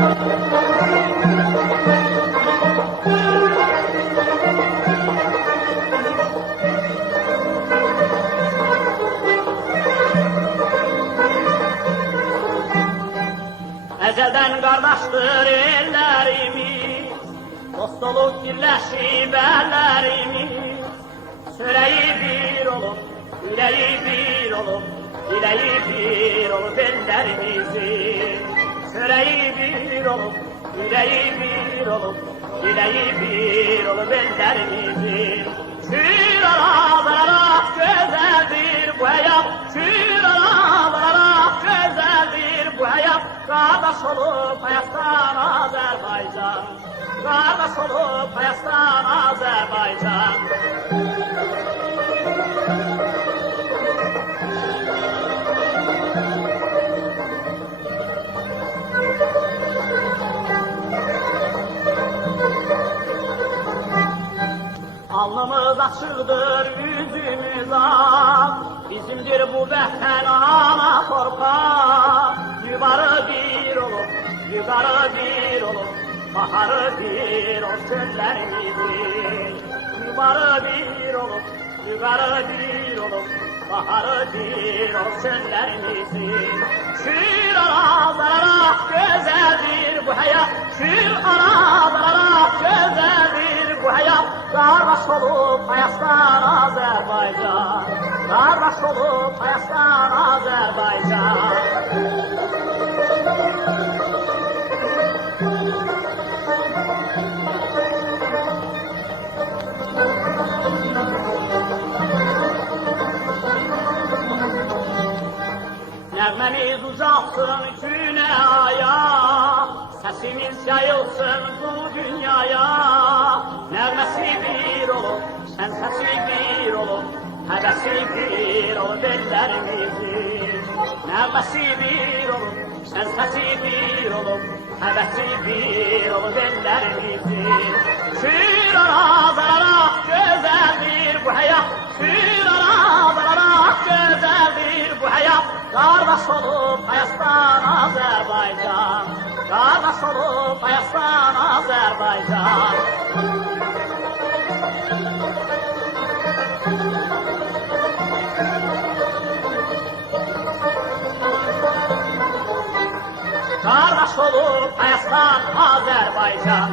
Ezelden kardeştir ellerimiz, dostluk birleşip ellerimiz. Söreyi bir olup, yüreği bir olup, dileği bir olup ellerimizin. Söreyi bir olup, yüreği bir olup, dileği bir olup ellerimizin. Şür arabalara güzeldir bu hayat, şür arabalara güzeldir bu hayat. Kardeş olup hayattan Azerbaycan, kardeş olup hayattan Azerbaycan. Alnımız açıktır, yüzümüz ak, bizimdir bu vətən ana torpaq. Yukarı bir olup, yukarı bir olup, baharı bir olup sözlerimizin. Yukarı bir olup, yukarı bir olup, baharı bir olup sözlerimizin. Şür arabalara güzeldir bu hayat, şür arabalara güzeldir bu hayat. Kardeş olup hayattan Azerbaycan, kardeş olup hayattan Azerbaycan. Nəğməmiz uzatsın günə aya, səsimiz yayılsın bu dünyaya. Nəğməsi bir olub, sən səsi bir olub, həvəsi bir olub ellərimizin. Nəğməsi bir olub, sən səsi bir olub, həvəsi bir olub ellərimizin. Şür arabalara gözəldir bu həyat, şür arabalara gözəldir bu həyat. Kardeş olup hayattan Azerbaycan, kardeş olup hayattan Azerbaycan. Kardeş olup hayattan Azerbaycan.